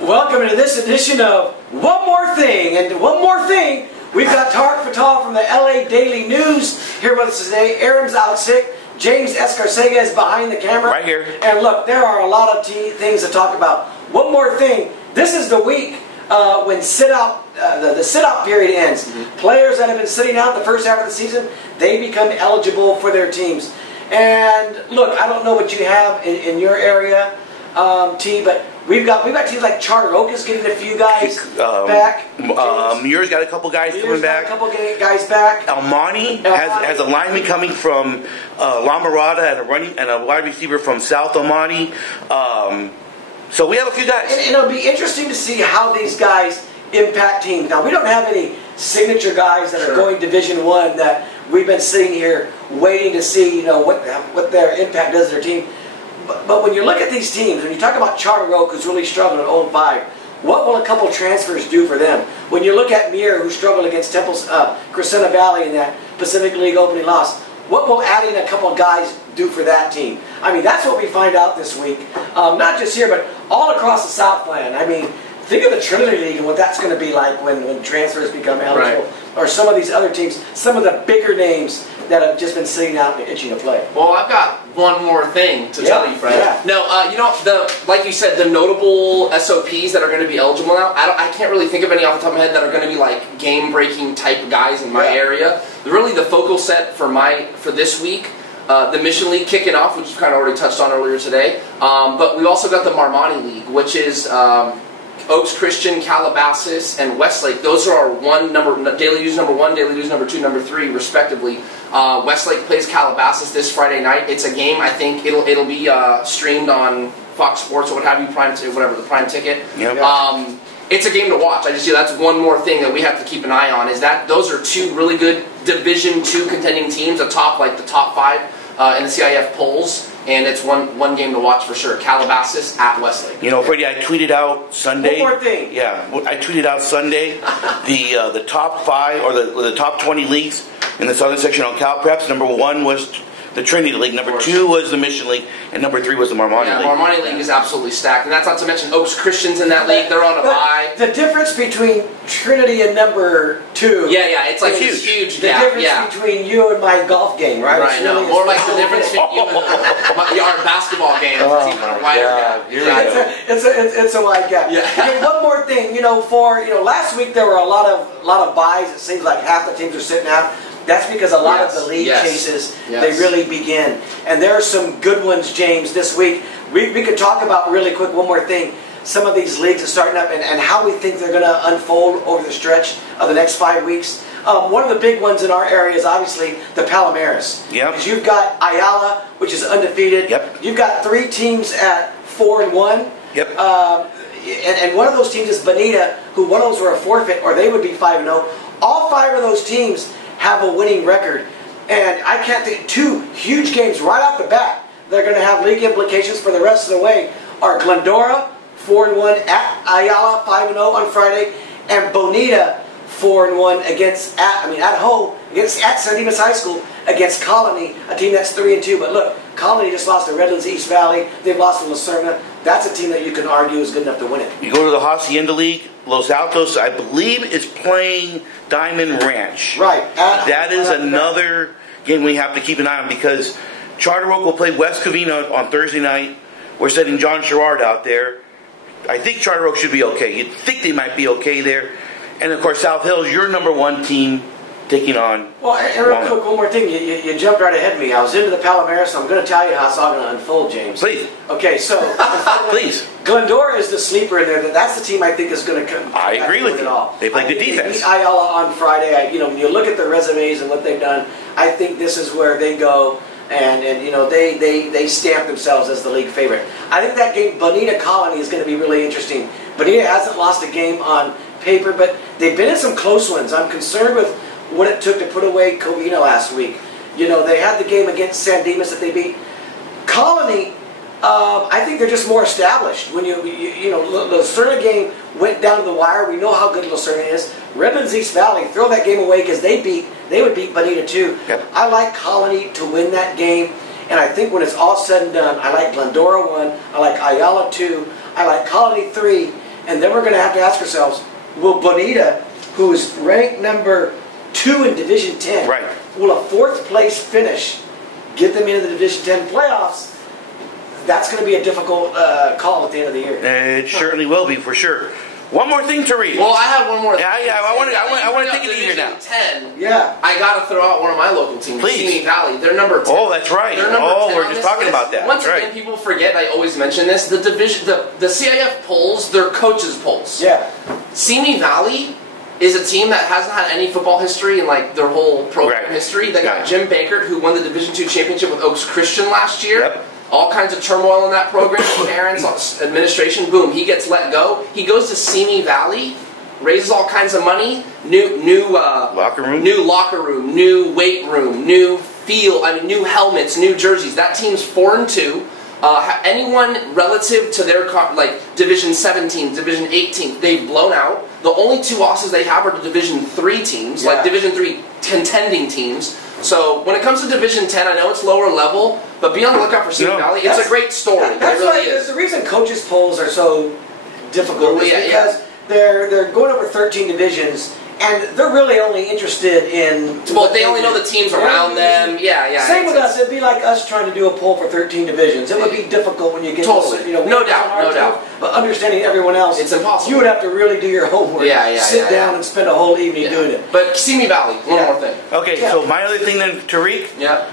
Welcome to this edition of One More Thing. And one more thing, we've got Tarek Fattal from the LA Daily News here with us today. Aaron's out sick. James Escarcega is behind the camera. Right here. And look, there are a lot of things to talk about. One more thing, this is the week when the sit-out period ends. Players that have been sitting out the first half of the season, they become eligible for their teams. And look, I don't know what you have in your area, T, but we've got teams like Charter Oak is getting a few guys back. Muir's got a couple guys coming back. A couple guys back. El Monte has a lineman coming from La Mirada and a wide receiver from South El Monte. So we have a few guys. And it'll be interesting to see how these guys impact teams. Now, we don't have any signature guys that are going Division I that we've been sitting here waiting to see, what their impact does to their team. But when you look at these teams, when you talk about Charter Oak, who's really struggled at 0-5, what will a couple transfers do for them? When you look at Muir, who struggled against Crescenta Valley in that Pacific League opening loss, what will adding a couple guys do for that team? I mean, that's what we find out this week. Not just here, but all across the Southland. I mean, think of the Trinity League and what that's going to be like when transfers become eligible. Right. Or some of these other teams, some of the bigger names that have just been sitting out and itching to play. Well, I've got one more thing to tell you, Fred. Yeah. No, like you said, the notable SOPs that are going to be eligible now, I can't really think of any off the top of my head that are going to be like game-breaking type guys in my area. Really, the focal set for this week, the Mission League kicking off, which we kind of already touched on earlier today. But we also got the Marmani League, which is Oaks Christian, Calabasas, and Westlake. Those are our daily news number 1, daily news number 2, number 3, respectively. Westlake plays Calabasas this Friday night. It's a game. I think it'll be streamed on Fox Sports or what have you, whatever the Prime ticket. Yep. It's a game to watch. That's one more thing that we have to keep an eye on. Is that those are two really good Division II contending teams, the top 5 in the CIF polls. And it's one game to watch for sure. Calabasas at Westlake. Freddie, I tweeted out Sunday. One more thing. Yeah, I tweeted out Sunday the top 5 or the top 20 leagues in the southern section on CalPreps. Number 1 was the Trinity League. Number 2 was the Mission League, and number 3 was the Marmani League. Marmani League is absolutely stacked, and that's not to mention Oaks Christians in that league. They're on a bye. The difference between Trinity and number 2. It's like huge the gap. difference between you and my golf game, right? Right. No, more like the difference between you and our basketball game. Oh my God! It's a wide gap. Yeah. Okay, one more thing, last week there were a lot of buys. It seems like half the teams are sitting out. That's because a lot of the league chases, they really begin. And there are some good ones, James, this week. We could talk about really quick, one more thing. Some of these leagues are starting up and how we think they're going to unfold over the stretch of the next 5 weeks. One of the big ones in our area is obviously the Palomares. Yep. Because you've got Ayala, which is undefeated. Yep. You've got 3 teams at 4-1. Yep. And one of those teams is Bonita, who one of those were a forfeit, or they would be 5-0. All 5 of those teams have a winning record. And I can't think, 2 huge games right off the bat that are going to have league implications for the rest of the way are Glendora, 4-1 at Ayala, 5-0 on Friday, and Bonita, 4-1 at home at San Dimas High School against Colony, a team that's 3-2. But look, Colony just lost to Redlands East Valley. They've lost to Lucerna. That's a team that you can argue is good enough to win it. You go to the Hacienda League. Los Altos, I believe, is playing Diamond Ranch. Right. That is another game we have to keep an eye on because Charter Oak will play West Covina on Thursday night. We're sending John Sherrard out there. I think Charter Oak should be okay. You'd think they might be okay there. And, of course, South Hills, your number 1 team taking on. Well, and real quick, one more thing. You jumped right ahead of me. I was into the Palomares, so I'm going to tell you how it's all going to unfold, James. Please. Okay, so. Please. Glendora is the sleeper in there. That's the team I think is going to come. I agree with you. They play good defense. They beat Ayala on Friday. When you look at their resumes and what they've done, I think this is where they go. And they stamp themselves as the league favorite. I think that game, Bonita Colony, is going to be really interesting. Bonita hasn't lost a game on paper, but they've been in some close ones. I'm concerned with what it took to put away Covina last week. They had the game against San Dimas that they beat. Colony, I think they're just more established. When the Lucerna game went down to the wire, we know how good Lucerna is. Redlands East Valley, throw that game away because they would beat Bonita too. Yep. I like Colony to win that game, and I think when it's all said and done, I like Glendora 1, I like Ayala 2, I like Colony 3, And then we're going to have to ask ourselves, will Bonita, who is ranked number 2 in Division 10, will a 4th place finish get them into the Division 10 playoffs? That's going to be a difficult call at the end of the year. It certainly will be, for sure. One more thing to read. Well, I have one more thing. I want to take it easier now. 10. Yeah. I got to throw out one of my local teams, Simi Valley. They're number 10. Oh, that's right. We're just talking about that. Once again, people forget, I always mention this, the CIF polls, they're coaches' polls. Yeah. Simi Valley is a team that hasn't had any football history in like their whole program history. They got Jim Baker, who won the Division II championship with Oaks Christian last year. Yep. All kinds of turmoil in that program. Parents, administration, boom, he gets let go. He goes to Simi Valley, raises all kinds of money, new locker room, new weight room, new field, new helmets, new jerseys. That team's 4-2. Anyone relative to their Division 17, Division 18, they've blown out. The only 2 losses they have are to Division 3 teams, like Division 3 contending teams. So when it comes to Division 10, I know it's lower level, but be on the lookout for Simi Valley. It's a great story. That's really is. The reason coaches' polls are so difficult is because they're going over 13 divisions, and they're really only interested in... Well, they only know the teams around them. Yeah. Same with us. It'd be like us trying to do a poll for 13 divisions. It would be difficult when you get to... No doubt. But understanding everyone else... It's impossible. You would have to really do your homework. Sit down and spend a whole evening doing it. But Simi Valley, one more thing. Okay, so my other thing then, Tarek. Yeah.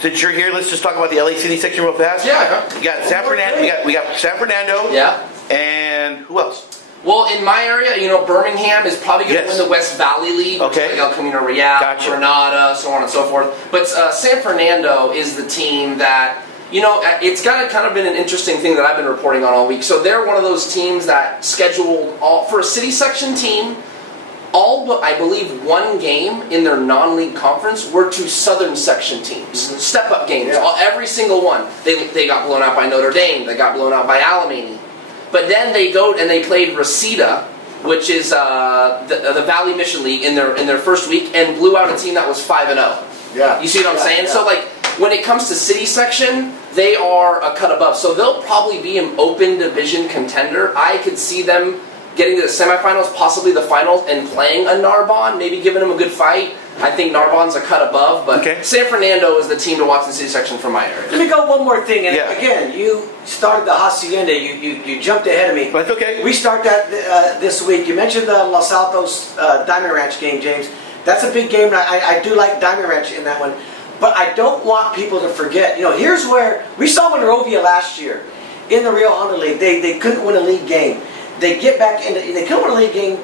Since you're here, let's just talk about the LA City section real fast. Yeah. We got San Fernando. We got San Fernando. Yeah. And who else? Well, in my area, Birmingham is probably going to win the West Valley League. Okay. Like El Camino Real, Granada, so on and so forth. But San Fernando is the team that, it's kind of been an interesting thing that I've been reporting on all week. So they're one of those teams that scheduled for a city section team, all but I believe one game in their non-league conference were to southern section teams. Step-up games. Every single one. They got blown out by Notre Dame. They got blown out by Alamany. But then they go and they played Reseda, which is the Valley Mission League in their first week, and blew out a team that was 5-0. Yeah. You see what I'm saying? Yeah. So when it comes to city section, they are a cut above. So they'll probably be an open division contender. I could see them getting to the semifinals, possibly the finals, and playing a Narbonne, maybe giving them a good fight. I think Narbonne's a cut above, but San Fernando is the team to watch in the city section from my area. Let me go one more thing, and again, you started the Hacienda, you jumped ahead of me. That's okay. We start that this week. You mentioned the Los Altos Diamond Ranch game, James. That's a big game, and I do like Diamond Ranch in that one. But I don't want people to forget, here's where, we saw Monrovia last year in the Rio Honda League. They couldn't win a league game. They get back into, they couldn't win a league game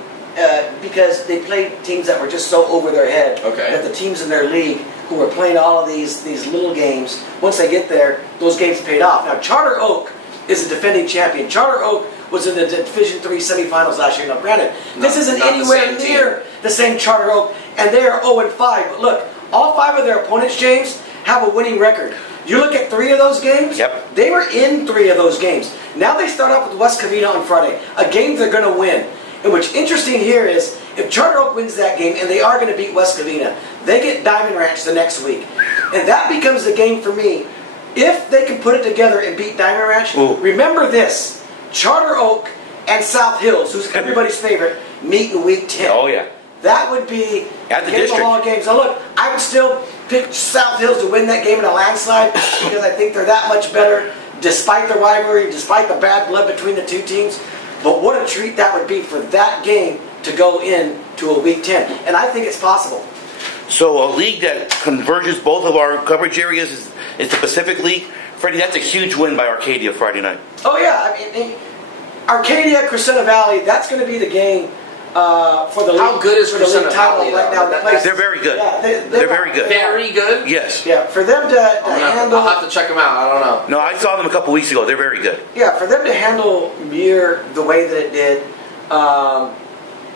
because they played teams that were just so over their head that the teams in their league who were playing all of these little games, once they get there, those games paid off. Now, Charter Oak is a defending champion. Charter Oak was in the Division III semifinals last year. Now, granted, this isn't anywhere near the same Charter Oak, and they are 0-5. But look, all 5 of their opponents, James, have a winning record. You look at 3 of those games, they were in 3 of those games. Now they start off with West Covina on Friday, a game they're going to win. And what's interesting here is, if Charter Oak wins that game, and they are going to beat West Covina, they get Diamond Ranch the next week. And that becomes the game for me. If they can put it together and beat Diamond Ranch, remember this, Charter Oak and South Hills, who's everybody's favorite, meet in Week 10. Oh, yeah. That would be at the game district. of all games. Now look, I would still pick South Hills to win that game in a landslide because I think they're that much better, despite the rivalry, despite the bad blood between the 2 teams. But what a treat that would be for that game to go in to a Week 10. And I think it's possible. So a league that converges both of our coverage areas is the Pacific League. Freddie, that's a huge win by Arcadia Friday night. Oh yeah, I mean, Arcadia, Crescenta Valley, that's going to be the game for the league. How good is Crescenta Valley right now? They're very good. Yeah, they're very good. Very good? Yes. Yeah, for them to handle... I'll have to check them out. I don't know. No, I saw them a couple weeks ago. They're very good. Yeah, for them to handle Muir the way that it did,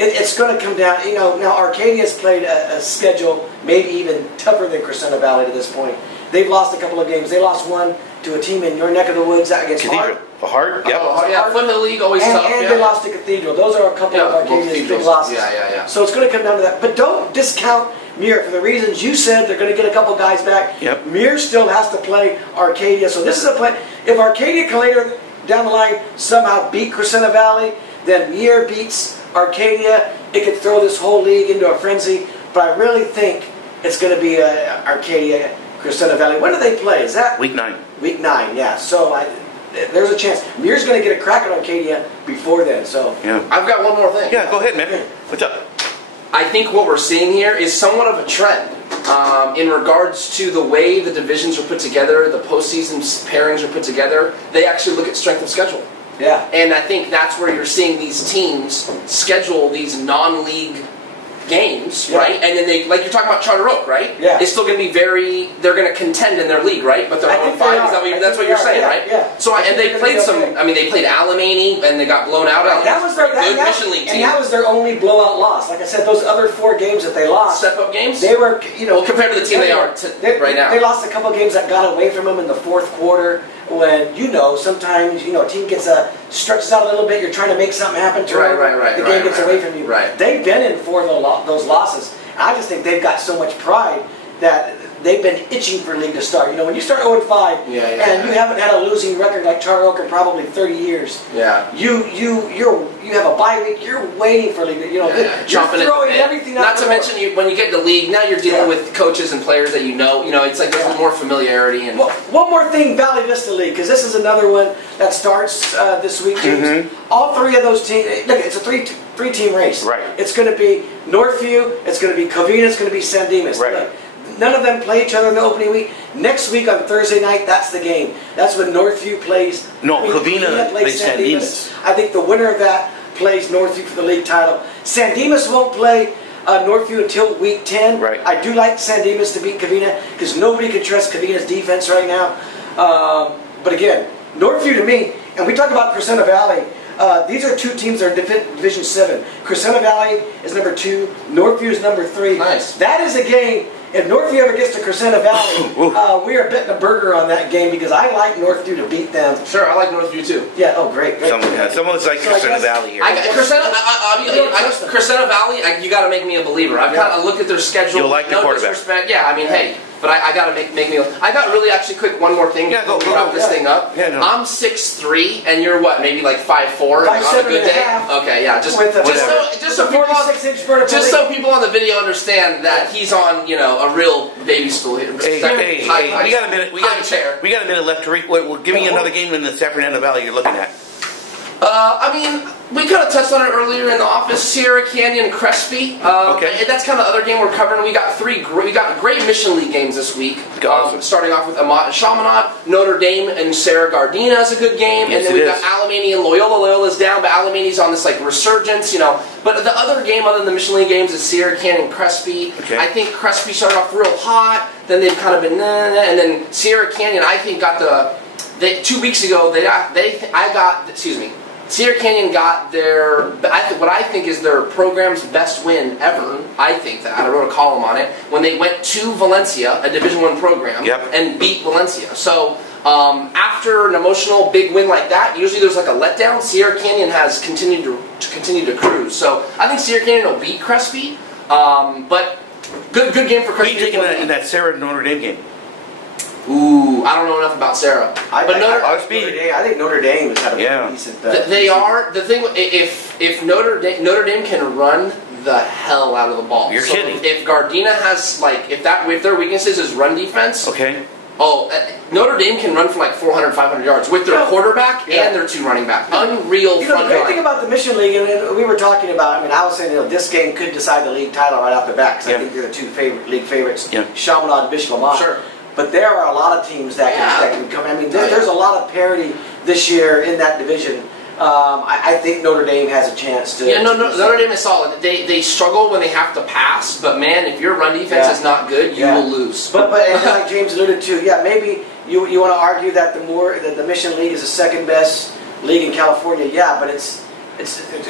it's going to come down... now Arcadia's played a schedule maybe even tougher than Crescenta Valley to this point. They've lost a couple of games. They lost one to a team in your neck of the woods against Hart. Hart, yep. Yeah, Foothill League, always tough. And they lost to Cathedral. Those are a couple of Arcadia's big losses. Yeah. So it's going to come down to that. But don't discount Muir for the reasons you said. They're going to get a couple guys back. Yep. Muir still has to play Arcadia. So this is a play. If Arcadia can later down the line somehow beat Crescenta Valley, then Muir beats Arcadia, it could throw this whole league into a frenzy. But I really think it's going to be Arcadia, Crescenta Valley. When do they play? Is that Week 9? Week 9, yeah. So there's a chance. Muir's going to get a crack at Arcadia before then. So yeah. I've got one more thing. Yeah, go ahead, man. What's up? I think what we're seeing here is somewhat of a trend in regards to the way the divisions are put together, the postseason pairings are put together. They actually look at strength of schedule. yeah. And I think that's where you're seeing these teams schedule these non-league games, Yeah. right? And then they, like you're talking about Charter Oak, right? Yeah. It's still going to be they're going to contend in their league, right? But they're I on think 5. they Is that are. what that's what you're saying, yeah, right? Yeah. So I and think they they're played gonna some. be okay. I mean, they played Alamany and they got blown out. That was their good Michelin league team. And that was their only blowout loss. Like I said, those other 4 games that they lost, Step-up games. they were, Well, compared to the team they are right now. They lost a couple games that got away from them in the 4th quarter. When sometimes a team stretches out a little bit. You're trying to make something happen to them. Right. The game gets away from you. Right. They've been in 4 of those losses. I just think they've got so much pride that they've been itching for league to start. When you start 0-5 and you haven't had a losing record like Charter Oak in probably 30 years. Yeah. You have a bye week. You're waiting for league. You're throwing everything out. Not to mention, when you get to league, now you're dealing with coaches and players that you know. It's like there's more familiarity. And well, one more thing, Valley Vista League, because this is another one that starts this week. All 3 of those teams. Look, it's a three-team race. Right. It's going to be Northview. It's going to be Covina. It's going to be San Dimas. Right. Look, none of them play each other in the opening week. Next week on Thursday night, that's the game. That's when Northview plays. Covina plays San Dimas. I think the winner of that plays Northview for the league title. San Dimas won't play Northview until week 10. Right. I do like San Dimas to beat Covina because nobody can trust Covina's defense right now. But again, Northview to me, and we talk about Crescenta Valley. These are 2 teams that are in Division 7. Crescenta Valley is number 2. Northview is number 3. Nice. That is a game. If Northview ever gets to Crescenta Valley, we are betting a burger on that game because I like Northview to beat them. Sure, I like Northview too. Yeah. Oh, great. Someone's like Crescenta Valley here. Crescenta Valley, you got to make me a believer. I've kind of looked at their schedule. You'll like the quarterback. Disrespect. Yeah, I mean, hey. But I got to make me. I got really actually quick one more thing. Yeah, go. Wrap this thing up. Yeah, no. I'm 6'3", and you're what? Maybe like 5'4" on a good day. Okay, yeah. Just so people on the video understand that he's on a real baby stool here. Hey, we got a minute. We got a minute left to read. Well, give me another game in the Sacramento Valley you're looking at. I mean, we kind of touched on it earlier in the office. Sierra Canyon, Crespi. Okay. And that's kind of the other game we're covering. We got great Mission League games this week. Awesome. Starting off with Amat and Chaminade, Notre Dame and Sarah Gardena is a good game, Yes, and then we've got Alamany and Loyola. Loyola's down, but Alamany's on this resurgence, But the other game other than the Mission League games is Sierra Canyon, Crespi. Okay. I think Crespi started off real hot, then they've kind of been and then Sierra Canyon I think got 2 weeks ago Sierra Canyon got what I think is their program's best win ever. I think that. I wrote a column on it. When they went to Valencia, a Division I program, and beat Valencia. So after an emotional big win like that, usually there's a letdown. Sierra Canyon has continued to cruise. So I think Sierra Canyon will beat Crespi. But good game for Crespi. Who are you taking in that Sarah Notre Dame game? Ooh, I don't know enough about Sarah. I think Notre Dame has had a decent. They are the thing. If Notre Dame can run the hell out of the ball. You're kidding. If Gardena has if their weaknesses is run defense. Okay. Oh, Notre Dame can run for 400, 500 yards with their quarterback and their 2 running back. Unreal front line. The great thing about the Mission League, and we were talking about, I was saying this game could decide the league title right off the bat because I think they're the 2 league favorites, Chaminade and Bishop Amat. Sure. But there are a lot of teams that can come. I mean, there's a lot of parity this year in that division. I think Notre Dame has a chance to. Yeah, Notre Dame is solid. They struggle when they have to pass, but man, if your run defense is not good, you will lose. But and like James alluded to, maybe you want to argue that the Mission League is the second best league in California. Yeah, but it's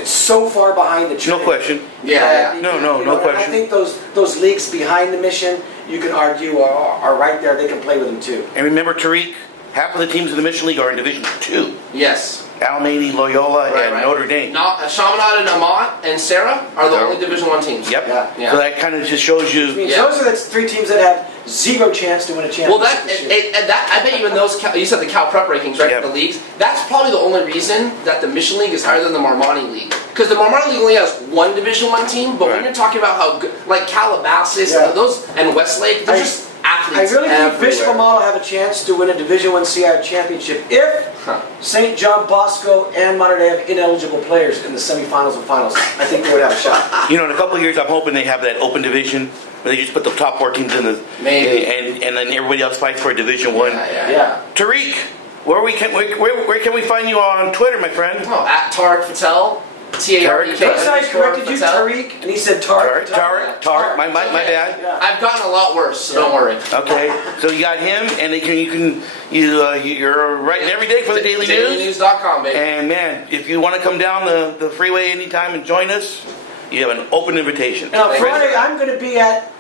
so far behind the trend. No question. No question. I think those leagues behind the Mission, you can argue are right there. They can play with them too. And remember, Tarek, half of the teams in the Mission League are in Division 2. Yes. Alameda, Loyola, and Notre Dame. Chaminade and Amat and Sarah are the only Division I teams. Yep. Yeah. So that kind of just shows you. Those are the 3 teams that have zero chance to win a championship. Well, I bet even those, you said the Cal Prep rankings, right, for the leagues, that's probably the only reason that the Mission League is higher than the Marmani League. Because the Marmani League only has 1 Division I team, but when you're talking about how good, like Calabasas and Westlake, they're just athletes. I really think Bishop Amado have a chance to win a Division I CI championship if St. John Bosco and Mater Dei have ineligible players in the semifinals and finals. I think they would have a shot. In a couple of years, I'm hoping they have that open division where they just put the top 4 teams in the and then everybody else fights for a Division I. Yeah. Tariq, where can we find you on Twitter, my friend? Oh, at Tarek Fattal. T-A-R-E-K. I corrected you, Tariq, and he said Tarek. Tarek. My bad. Yeah. I've gotten a lot worse, so don't worry. Okay, so you got him, and you're writing every day for the Daily News. DailyNews.com, baby. And man, if you want to come down the freeway anytime and join us, you have an open invitation. Now Friday, I'm going to be at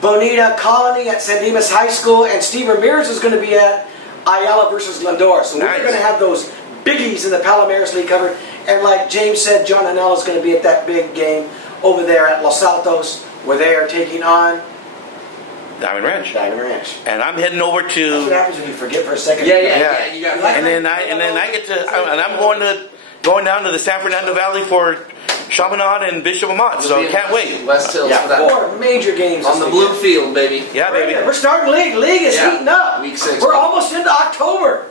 Bonita Colony at San Dimas High School, and Steve Ramirez is going to be at Ayala versus Glendora. So we're going to have those biggies in the Palomares League covered. And like James said, John Hanel is going to be at that big game over there at Los Altos, where they are taking on Diamond Ranch. And I'm heading over to. That's what happens when you forget for a second. Yeah. You got and then I get to, and I'm going down to the San Fernando Valley for Chaminade and Bishop Amat. So can't wait. West Hills for that. 4 major games on the blue field, baby. Yeah, baby. We're starting league. League is heating up. Week 6. We're almost into October.